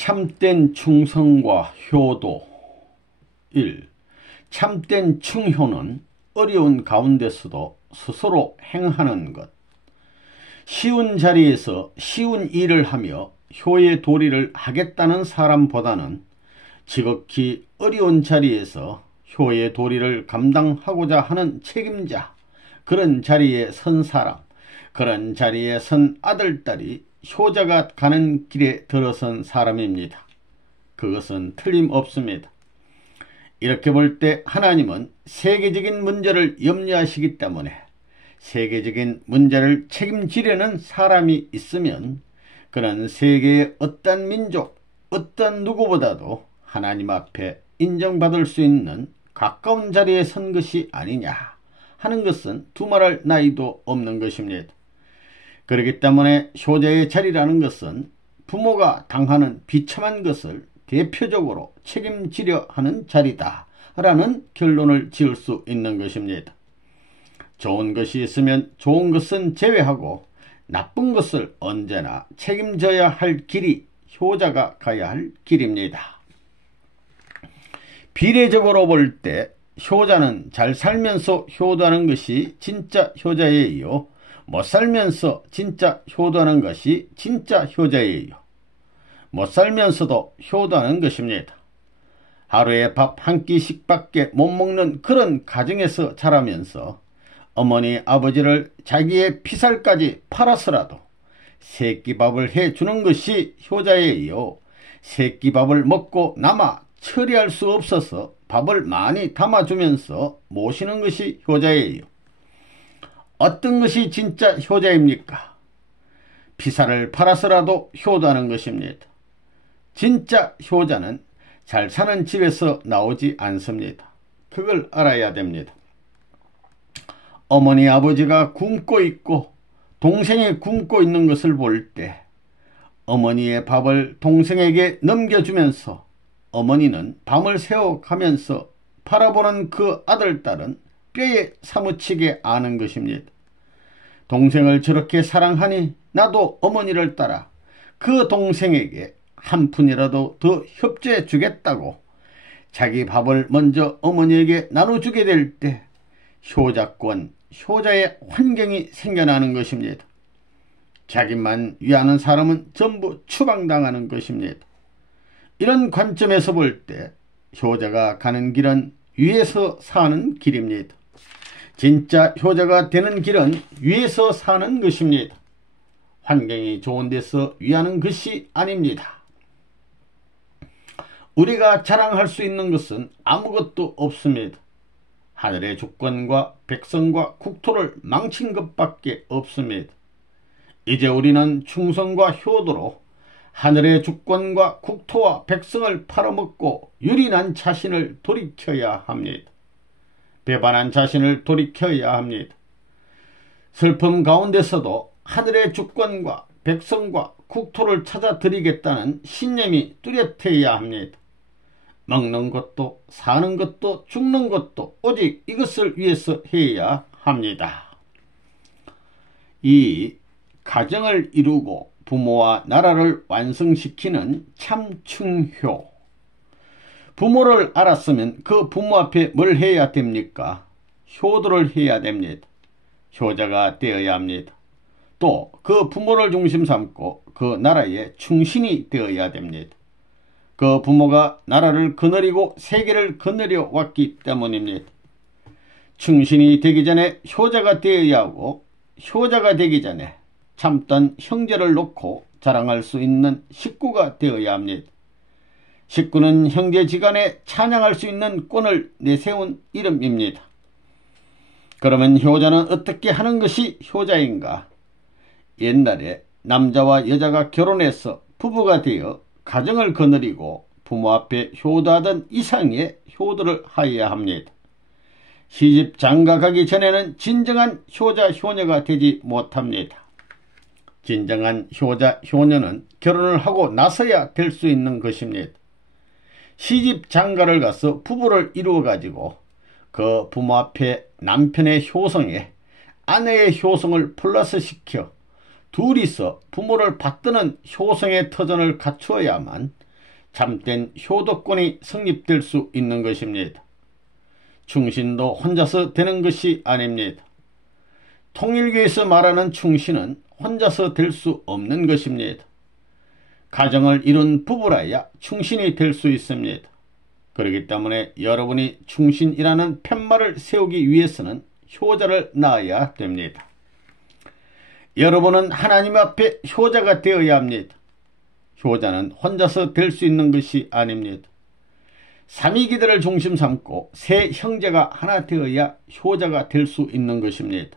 참된 충성과 효도. 1. 참된 충효는 어려운 가운데서도 스스로 행하는 것. 쉬운 자리에서 쉬운 일을 하며 효의 도리를 하겠다는 사람보다는 지극히 어려운 자리에서 효의 도리를 감당하고자 하는 책임자, 그런 자리에 선 사람, 그런 자리에 선 아들딸이 효자가 가는 길에 들어선 사람입니다. 그것은 틀림없습니다. 이렇게 볼 때 하나님은 세계적인 문제를 염려하시기 때문에 세계적인 문제를 책임지려는 사람이 있으면 그는 세계의 어떤 민족, 어떤 누구보다도 하나님 앞에 인정받을 수 있는 가까운 자리에 선 것이 아니냐 하는 것은 두말할 나위도 없는 것입니다. 그렇기 때문에 효자의 자리라는 것은 부모가 당하는 비참한 것을 대표적으로 책임지려 하는 자리다 라는 결론을 지을 수 있는 것입니다. 좋은 것이 있으면 좋은 것은 제외하고 나쁜 것을 언제나 책임져야 할 길이 효자가 가야 할 길입니다. 비례적으로 볼 때 효자는 잘 살면서 효도하는 것이 진짜 효자예요. 못 살면서 진짜 효도하는 것이 진짜 효자예요. 못 살면서도 효도하는 것입니다. 하루에 밥 한 끼씩밖에 못 먹는 그런 가정에서 자라면서 어머니 아버지를 자기의 피살까지 팔아서라도 새끼밥을 해주는 것이 효자예요. 새끼밥을 먹고 남아 처리할 수 없어서 밥을 많이 담아주면서 모시는 것이 효자예요. 어떤 것이 진짜 효자입니까? 피살을 팔아서라도 효도하는 것입니다. 진짜 효자는 잘 사는 집에서 나오지 않습니다. 그걸 알아야 됩니다. 어머니 아버지가 굶고 있고 동생이 굶고 있는 것을 볼 때 어머니의 밥을 동생에게 넘겨주면서 어머니는 밤을 새워가면서 바라보는 그 아들딸은 뼈에 사무치게 아는 것입니다. 동생을 저렇게 사랑하니 나도 어머니를 따라 그 동생에게 한 푼이라도 더 협조해 주겠다고 자기 밥을 먼저 어머니에게 나눠주게 될 때 효자권, 효자의 환경이 생겨나는 것입니다. 자기만 위하는 사람은 전부 추방당하는 것입니다. 이런 관점에서 볼 때 효자가 가는 길은 위에서 사는 길입니다. 진짜 효자가 되는 길은 위에서 사는 것입니다. 환경이 좋은 데서 위하는 것이 아닙니다. 우리가 자랑할 수 있는 것은 아무것도 없습니다. 하늘의 주권과 백성과 국토를 망친 것밖에 없습니다. 이제 우리는 충성과 효도로 하늘의 주권과 국토와 백성을 팔아먹고 유린한 자신을 돌이켜야 합니다. 배반한 자신을 돌이켜야 합니다. 슬픔 가운데서도 하늘의 주권과 백성과 국토를 찾아드리겠다는 신념이 뚜렷해야 합니다. 먹는 것도 사는 것도 죽는 것도 오직 이것을 위해서 해야 합니다. 이 가정을 이루고 부모와 나라를 완성시키는 참충효. 부모를 알았으면 그 부모 앞에 뭘 해야 됩니까? 효도를 해야 됩니다. 효자가 되어야 합니다. 또 그 부모를 중심 삼고 그 나라에 충신이 되어야 됩니다. 그 부모가 나라를 거느리고 세계를 거느려 왔기 때문입니다. 충신이 되기 전에 효자가 되어야 하고 효자가 되기 전에 참던 형제를 놓고 자랑할 수 있는 식구가 되어야 합니다. 식구는 형제지간에 찬양할 수 있는 권을 내세운 이름입니다. 그러면 효자는 어떻게 하는 것이 효자인가? 옛날에 남자와 여자가 결혼해서 부부가 되어 가정을 거느리고 부모 앞에 효도하던 이상의 효도를 하여야 합니다. 시집 장가 가기 전에는 진정한 효자 효녀가 되지 못합니다. 진정한 효자 효녀는 결혼을 하고 나서야 될 수 있는 것입니다. 시집 장가를 가서 부부를 이루어 가지고 그 부모 앞에 남편의 효성에 아내의 효성을 플러스 시켜 둘이서 부모를 받드는 효성의 터전을 갖추어야만 참된 효도권이 성립될 수 있는 것입니다. 충신도 혼자서 되는 것이 아닙니다. 통일교에서 말하는 충신은 혼자서 될 수 없는 것입니다. 가정을 이룬 부부라야 충신이 될 수 있습니다. 그렇기 때문에 여러분이 충신이라는 팻말을 세우기 위해서는 효자를 낳아야 됩니다. 여러분은 하나님 앞에 효자가 되어야 합니다. 효자는 혼자서 될 수 있는 것이 아닙니다. 삼위기대를 중심 삼고 세 형제가 하나 되어야 효자가 될 수 있는 것입니다.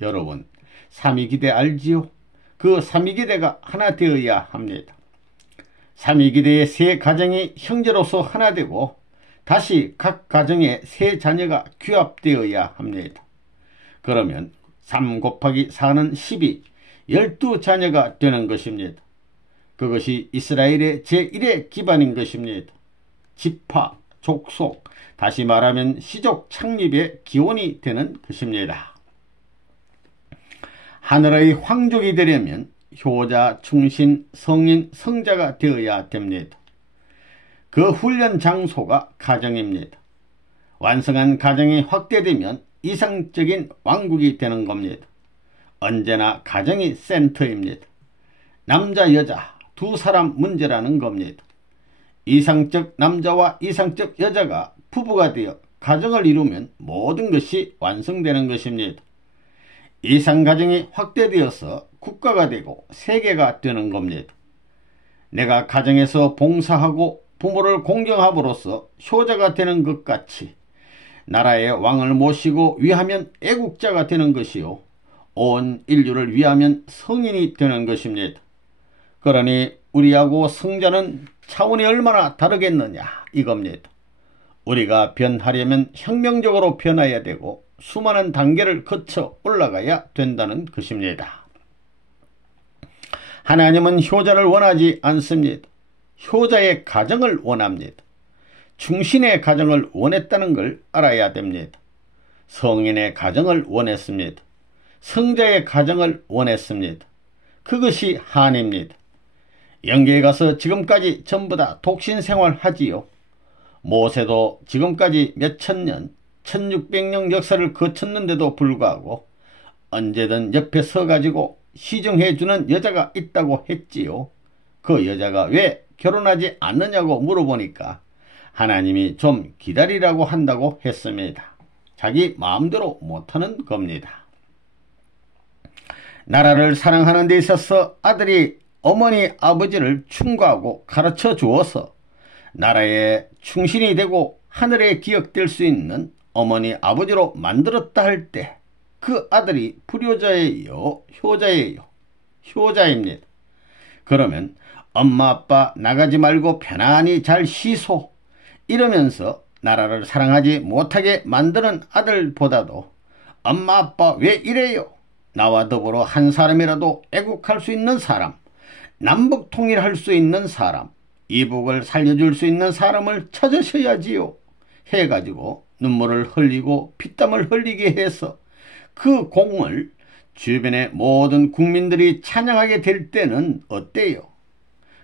여러분, 삼위기대 알지요? 그 삼위기대가 하나 되어야 합니다. 삼위기대의 세 가정이 형제로서 하나 되고 다시 각 가정의 세 자녀가 규합되어야 합니다. 그러면 3 곱하기 4는 12, 12자녀가 되는 것입니다. 그것이 이스라엘의 제1의 기반인 것입니다. 지파, 족속, 다시 말하면 시족 창립의 기원이 되는 것입니다. 하늘의 황족이 되려면 효자, 충신, 성인, 성자가 되어야 됩니다. 그 훈련 장소가 가정입니다. 완성한 가정이 확대되면 이상적인 왕국이 되는 겁니다. 언제나 가정이 센터입니다. 남자, 여자 두 사람 문제라는 겁니다. 이상적 남자와 이상적 여자가 부부가 되어 가정을 이루면 모든 것이 완성되는 것입니다. 이상가정이 확대되어서 국가가 되고 세계가 되는 겁니다. 내가 가정에서 봉사하고 부모를 공경함으로써 효자가 되는 것 같이 나라의 왕을 모시고 위하면 애국자가 되는 것이요, 온 인류를 위하면 성인이 되는 것입니다. 그러니 우리하고 성자는 차원이 얼마나 다르겠느냐 이겁니다. 우리가 변하려면 혁명적으로 변해야 되고 수많은 단계를 거쳐 올라가야 된다는 것입니다. 하나님은 효자를 원하지 않습니다. 효자의 가정을 원합니다. 충신의 가정을 원했다는 걸 알아야 됩니다. 성인의 가정을 원했습니다. 성자의 가정을 원했습니다. 그것이 한입니다. 영계에 가서 지금까지 전부 다 독신 생활하지요. 모세도 지금까지 몇천 년, 1600년 역사를 거쳤는데도 불구하고 언제든 옆에 서가지고 시정해주는 여자가 있다고 했지요. 그 여자가 왜 결혼하지 않느냐고 물어보니까 하나님이 좀 기다리라고 한다고 했습니다. 자기 마음대로 못하는 겁니다. 나라를 사랑하는 데 있어서 아들이 어머니 아버지를 충고하고 가르쳐 주어서 나라의 충신이 되고 하늘에 기억될 수 있는 어머니 아버지로 만들었다 할 때 그 아들이 불효자예요, 효자예요? 효자입니다. 그러면 엄마 아빠 나가지 말고 편안히 잘 쉬소 이러면서 나라를 사랑하지 못하게 만드는 아들보다도 엄마 아빠 왜 이래요? 나와 더불어 한 사람이라도 애국할 수 있는 사람, 남북 통일할 수 있는 사람, 이북을 살려줄 수 있는 사람을 찾으셔야지요. 해가지고 눈물을 흘리고 피땀을 흘리게 해서 그 공을 주변의 모든 국민들이 찬양하게 될 때는 어때요?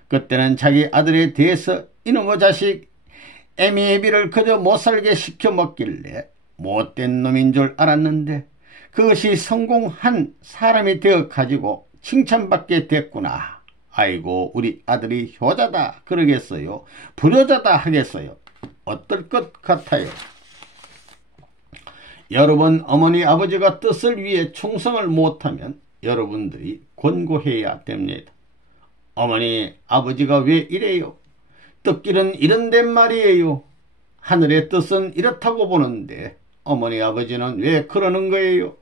그때는 자기 아들에 대해서 이놈의 자식 애미애비를 그저 못살게 시켜 먹길래 못된 놈인 줄 알았는데 그것이 성공한 사람이 되어 가지고 칭찬받게 됐구나. 아이고 우리 아들이 효자다 그러겠어요? 불효자다 하겠어요? 어떨 것 같아요? 여러분 어머니 아버지가 뜻을 위해 충성을 못하면 여러분들이 권고해야 됩니다. 어머니 아버지가 왜 이래요? 뜻길은 이런데 말이에요. 하늘의 뜻은 이렇다고 보는데 어머니 아버지는 왜 그러는 거예요?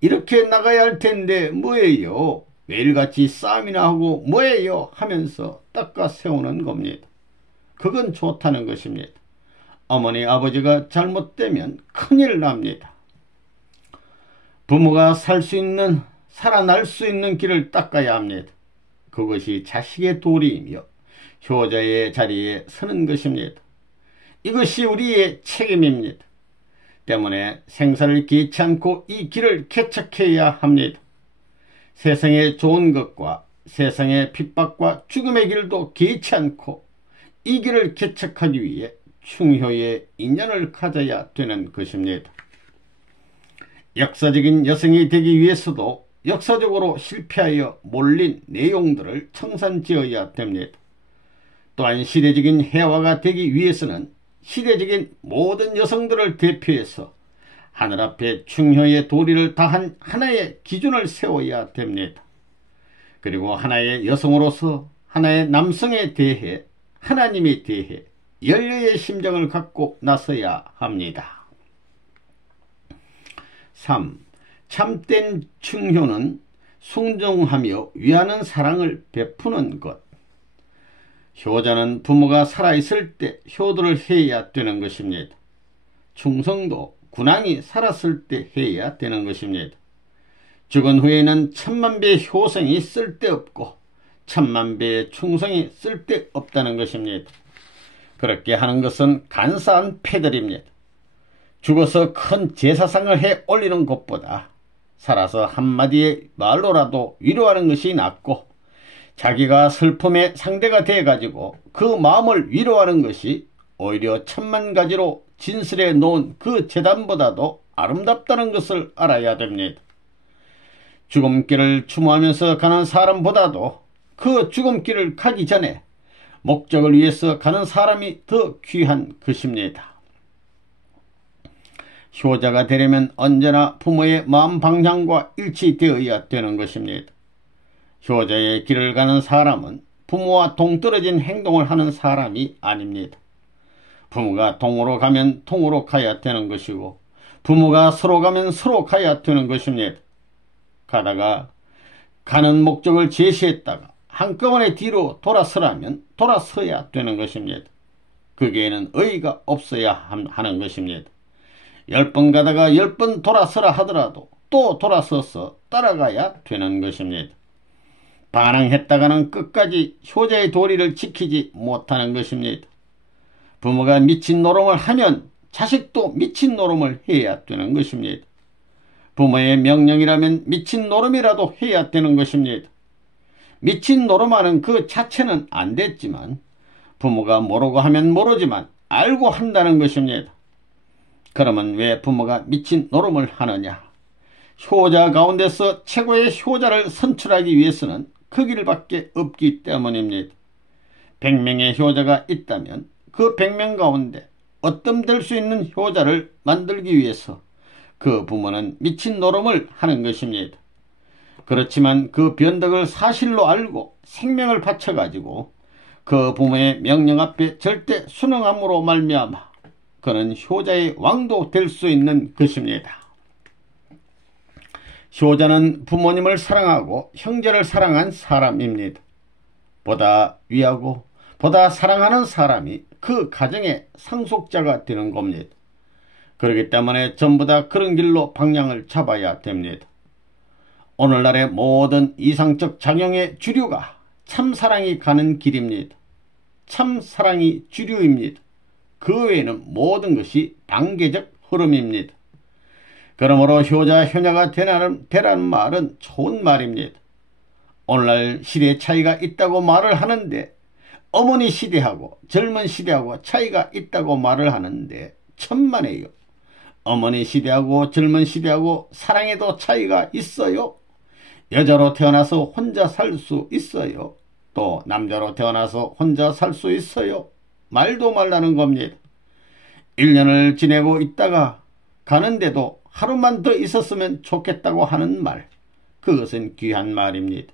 이렇게 나가야 할 텐데 뭐예요? 매일같이 싸움이나 하고 뭐예요? 하면서 닦아 세우는 겁니다. 그건 좋다는 것입니다. 어머니 아버지가 잘못되면 큰일 납니다. 부모가 살아날 수 있는 길을 닦아야 합니다. 그것이 자식의 도리이며 효자의 자리에 서는 것입니다. 이것이 우리의 책임입니다. 때문에 생사를 기치 않고 이 길을 개척해야 합니다. 세상의 좋은 것과 세상의 핍박과 죽음의 길도 기치 않고 이 길을 개척하기 위해 충효의 인연을 가져야 되는 것입니다. 역사적인 여성이 되기 위해서도 역사적으로 실패하여 몰린 내용들을 청산지어야 됩니다. 또한 시대적인 해화가 되기 위해서는 시대적인 모든 여성들을 대표해서 하늘 앞에 충효의 도리를 다한 하나의 기준을 세워야 됩니다. 그리고 하나의 여성으로서 하나의 남성에 대해 하나님에 대해 연려의 심정을 갖고 나서야 합니다. 3. 참된 충효는 순종하며 위하는 사랑을 베푸는 것. 효자는 부모가 살아있을 때 효도를 해야 되는 것입니다. 충성도 군왕이 살았을 때 해야 되는 것입니다. 죽은 후에는 천만배의 효성이 쓸데없고 천만배의 충성이 쓸데없다는 것입니다. 그렇게 하는 것은 간사한 패들입니다. 죽어서 큰 제사상을 해 올리는 것보다 살아서 한마디의 말로라도 위로하는 것이 낫고 자기가 슬픔의 상대가 돼가지고 그 마음을 위로하는 것이 오히려 천만 가지로 진술해 놓은 그 재단보다도 아름답다는 것을 알아야 됩니다. 죽음길을 추모하면서 가는 사람보다도 그 죽음길을 가기 전에 목적을 위해서 가는 사람이 더 귀한 것입니다. 효자가 되려면 언제나 부모의 마음 방향과 일치되어야 되는 것입니다. 효자의 길을 가는 사람은 부모와 동떨어진 행동을 하는 사람이 아닙니다. 부모가 동으로 가면 동으로 가야 되는 것이고 부모가 서로 가면 서로 가야 되는 것입니다. 가다가 가는 목적을 제시했다가 한꺼번에 뒤로 돌아서라면 돌아서야 되는 것입니다. 거기에는 의의가 없어야 하는 것입니다. 10번 가다가 10번 돌아서라 하더라도 또 돌아서서 따라가야 되는 것입니다. 반항했다가는 끝까지 효자의 도리를 지키지 못하는 것입니다. 부모가 미친 노름을 하면 자식도 미친 노름을 해야 되는 것입니다. 부모의 명령이라면 미친 노름이라도 해야 되는 것입니다. 미친 노름하는 그 자체는 안 됐지만 부모가 모르고 하면 모르지만 알고 한다는 것입니다. 그러면 왜 부모가 미친 노름을 하느냐? 효자 가운데서 최고의 효자를 선출하기 위해서는 그 길밖에 없기 때문입니다. 100명의 효자가 있다면 그 100명 가운데 어떤 될 수 있는 효자를 만들기 위해서 그 부모는 미친 노름을 하는 것입니다. 그렇지만 그 변덕을 사실로 알고 생명을 바쳐가지고 그 부모의 명령 앞에 절대 순응함으로 말미암아 그는 효자의 왕도 될 수 있는 것입니다. 효자는 부모님을 사랑하고 형제를 사랑한 사람입니다. 보다 위하고 보다 사랑하는 사람이 그 가정의 상속자가 되는 겁니다. 그렇기 때문에 전부 다 그런 길로 방향을 잡아야 됩니다. 오늘날의 모든 이상적 작용의 주류가 참사랑이 가는 길입니다. 참사랑이 주류입니다. 그 외에는 모든 것이 단계적 흐름입니다. 그러므로 효자 효녀가 되라는 말은 좋은 말입니다. 오늘날 시대 차이가 있다고 말을 하는데 어머니 시대하고 젊은 시대하고 차이가 있다고 말을 하는데 천만에요. 어머니 시대하고 젊은 시대하고 사랑에도 차이가 있어요. 여자로 태어나서 혼자 살 수 있어요. 또 남자로 태어나서 혼자 살 수 있어요. 말도 말라는 겁니다. 1년을 지내고 있다가 가는데도 하루만 더 있었으면 좋겠다고 하는 말, 그것은 귀한 말입니다.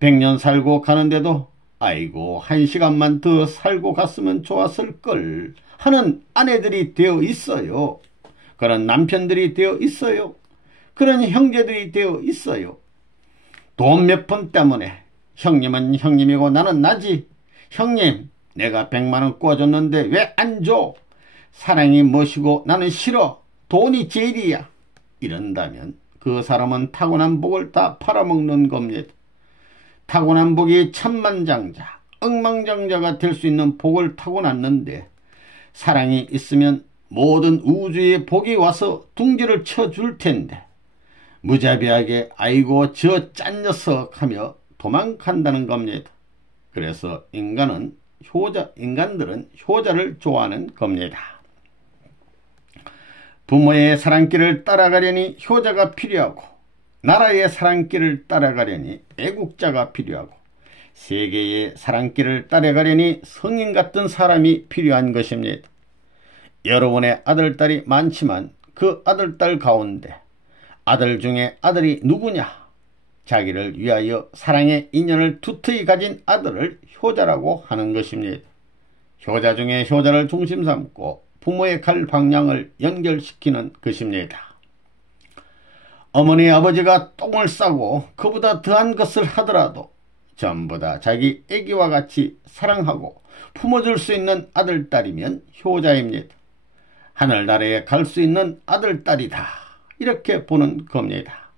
100년 살고 가는데도 아이고 1시간만 더 살고 갔으면 좋았을걸 하는 아내들이 되어 있어요. 그런 남편들이 되어 있어요. 그런 형제들이 되어 있어요. 돈 몇 푼 때문에 형님은 형님이고 나는 나지. 형님 내가 100만원 꿔줬는데 왜 안 줘? 사랑이 무엇이고 나는 싫어. 돈이 제일이야. 이런다면 그 사람은 타고난 복을 다 팔아먹는 겁니다. 타고난 복이 천만장자, 억만장자가 될 수 있는 복을 타고났는데 사랑이 있으면 모든 우주의 복이 와서 둥지를 쳐줄 텐데 무자비하게 아이고 저 짠 녀석 하며 도망간다는 겁니다. 그래서 인간은 인간들은 효자를 좋아하는 겁니다. 부모의 사랑길을 따라가려니 효자가 필요하고, 나라의 사랑길을 따라가려니 애국자가 필요하고, 세계의 사랑길을 따라가려니 성인 같은 사람이 필요한 것입니다. 여러분의 아들, 딸이 많지만 그 아들, 딸 가운데 아들 중에 아들이 누구냐? 자기를 위하여 사랑의 인연을 두터이 가진 아들을 효자라고 하는 것입니다. 효자 중에 효자를 중심 삼고 부모의 갈 방향을 연결시키는 것입니다. 어머니 아버지가 똥을 싸고 그보다 더한 것을 하더라도 전부 다 자기 애기와 같이 사랑하고 품어줄 수 있는 아들, 딸이면 효자입니다. 하늘나라에 갈 수 있는 아들, 딸이다, 이렇게 보는 겁니다.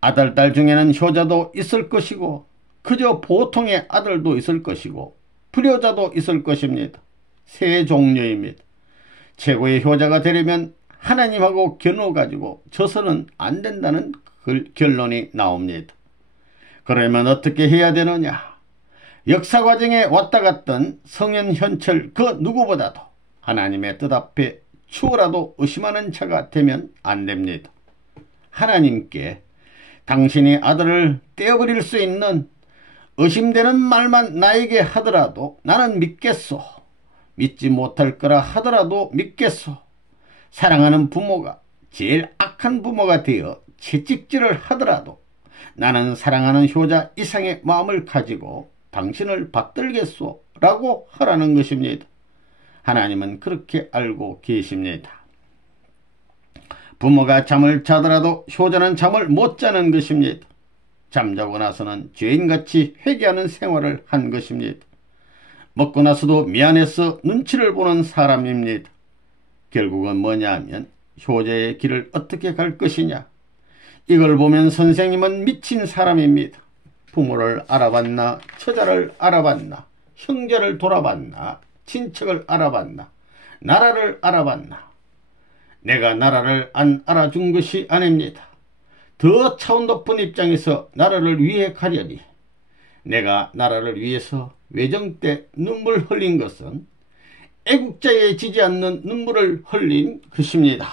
아들, 딸 중에는 효자도 있을 것이고 그저 보통의 아들도 있을 것이고 불효자도 있을 것입니다. 세 종류입니다. 최고의 효자가 되려면 하나님하고 겨누어가지고 져서는 안 된다는 결론이 나옵니다. 그러면 어떻게 해야 되느냐? 역사 과정에 왔다 갔던 성현, 현철 그 누구보다도 하나님의 뜻 앞에 추호라도 의심하는 자가 되면 안 됩니다. 하나님께 당신이 아들을 떼어버릴 수 있는 의심되는 말만 나에게 하더라도 나는 믿겠소. 믿지 못할 거라 하더라도 믿겠소. 사랑하는 부모가 제일 악한 부모가 되어 채찍질을 하더라도 나는 사랑하는 효자 이상의 마음을 가지고 당신을 받들겠소 라고 하라는 것입니다. 하나님은 그렇게 알고 계십니다. 부모가 잠을 자더라도 효자는 잠을 못 자는 것입니다. 잠자고 나서는 죄인같이 회개하는 생활을 한 것입니다. 먹고 나서도 미안해서 눈치를 보는 사람입니다. 결국은 뭐냐 하면 효자의 길을 어떻게 갈 것이냐. 이걸 보면 선생님은 미친 사람입니다. 부모를 알아봤나, 처자를 알아봤나, 형제를 돌아봤나, 친척을 알아봤나, 나라를 알아봤나. 내가 나라를 안 알아준 것이 아닙니다. 더 차원 높은 입장에서 나라를 위해 가려니 내가 나라를 위해서 외정 때 눈물 흘린 것은 애국자에 지지 않는 눈물을 흘린 것입니다.